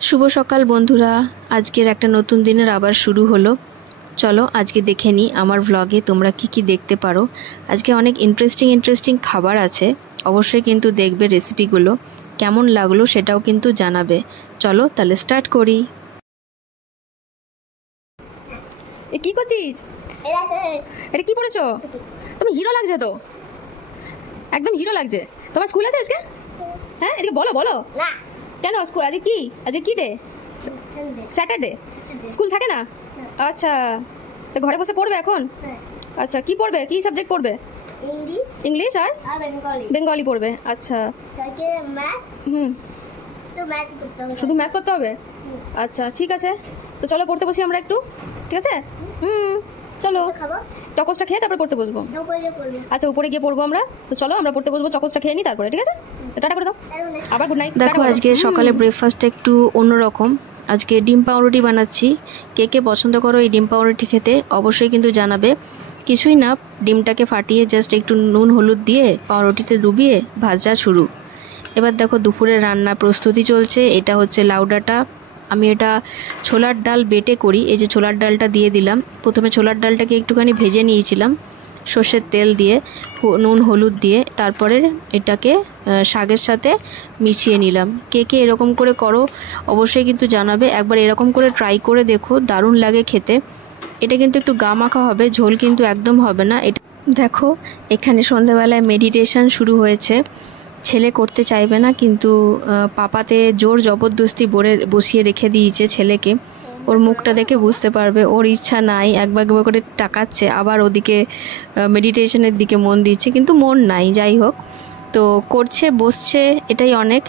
শুভ সকাল বন্ধুরা, আজকের একটা নতুন দিনের আবার শুরু হলো। চলো আজকে দেখে নিই আমার ভ্লগে তোমরা কি কি দেখতে পারো। আজকে অনেক ইন্টারেস্টিং খাবার আছে, অবশ্যই কিন্তু দেখবে রেসিপিগুলো। কেমন লাগলো সেটাও কিন্তু জানাবে। চলো তাহলে স্টার্ট করি। এ কি করছিস? এটা কি পড়েছো? তুমি হিরো লাগছে তো, একদম হিরো লাগছে। তোমার স্কুল আছে আজকে? হ্যাঁ, এদিকে বলো বলো। কেন স্কুল আজকে কি? আজকে কি ডে? স্যাটারডে। স্কুল থাকে না? আচ্ছা, তো ঘরে বসে পড়বে এখন? আচ্ছা, কি পড়বে, কি সাবজেক্ট পড়বে? ইংলিশ আর বেঙ্গলি পড়বে। আচ্ছা, শুধু ম্যাথ করতে হবে? আচ্ছা ঠিক আছে, তো চলো পড়তে বসি আমরা একটু। ঠিক আছে, চলো চকোসটা খেয়ে তারপরে পড়তে বসবো। আচ্ছা, উপরে গিয়ে পড়বো আমরা। তো চলো আমরা পড়তে বসবো, চকোসটা খেয়ে নিই তারপরে। ঠিক আছে, টাটা করে দাও, আবার গুড নাইট। দেখো আজকে সকালে ব্রেকফাস্টটা একটু অন্যরকম। আজকে ডিম পাউরুটি বানাচ্ছি। কে কে পছন্দ করো এই ডিম পাউরুটি খেতে অবশ্যই কিন্তু জানাবে। কিছুই না, ডিমটাকে ফাটিয়ে জাস্ট একটু নুন হলুদ দিয়ে পাউরুটিতে ডুবিয়ে ভাজা শুরু। এবার দেখো দুপুরের রান্না প্রস্তুতি চলছে। এটা হচ্ছে লাউ ডাঁটা। আমি এটা ছোলার ডাল বেটে করি। এই যে ছোলার ডালটা দিয়ে দিলাম। প্রথমে ছোলার ডালটাকে একটুখানি ভেজে নিয়েছিলাম সর্ষের তেল দিয়ে, নুন হলুদ দিয়ে। তারপরে এটাকে শাকের সাথে মিশিয়ে নিলাম। কে কে এরকম করে করো অবশ্যই কিন্তু জানাবে। একবার এরকম করে ট্রাই করে দেখো, দারুণ লাগে খেতে। এটা কিন্তু একটু গা মাখা হবে, ঝোল কিন্তু একদম হবে না। এটা দেখো এখানে সন্ধ্যাবেলায় মেডিটেশন শুরু হয়েছে। ছেলে করতে চাইবে না, কিন্তু পাপাতে জোর জবরদস্তি বসিয়ে রেখে দিয়েছে ছেলেকে। ওর মুখটা দেখে বুঝতে পারবে ওর ইচ্ছা নাই, একবার একবার করে তাকাচ্ছে, আবার ওদিকে মেডিটেশনের দিকে মন দিচ্ছে, কিন্তু মন নাই। যাই হোক, তো করছে, বসছে, এটাই অনেক।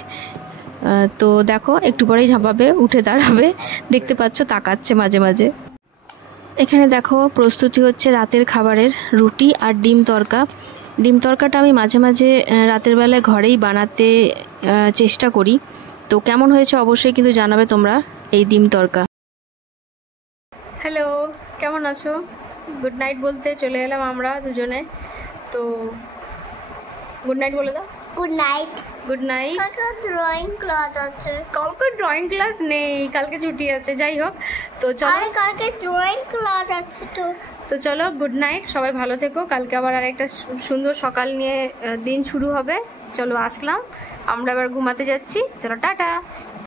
তো দেখো একটু পরেই ঝাঁপাবে, উঠে দাঁড়াবে, দেখতে পাচ্ছ তাকাচ্ছে মাঝে মাঝে। এখানে দেখো প্রস্তুতি হচ্ছে রাতের খাবারের, রুটি আর ডিম তড়কা। ডিম তড়কাটা আমি মাঝে মাঝে রাতের বেলায় ঘরেই বানাতে চেষ্টা করি। তো কেমন হয়েছে অবশ্যই কিন্তু জানাবে তোমরা এই ডিম তড়কা। হ্যালো, কেমন আছো? গুড নাইট বলতে চলে এলাম আমরা দুজনে। তো গুড নাইট বলে দাও। Good night. Good night. কালকে ড্রয়িং ক্লাস আছে। কালকে ড্রয়িং ক্লাস নেই, কালকে ছুটি আছে। যাই হোক, তো চলো কালকে ড্রয়িং ক্লাস আছে তো চলো গুড নাইট, সবাই ভালো থেকো। কালকে আবার আরেকটা সুন্দর সকাল নিয়ে দিন শুরু হবে। চলো আসলাম, আমরা এবার ঘুমাতে যাচ্ছি। চলো টাটা।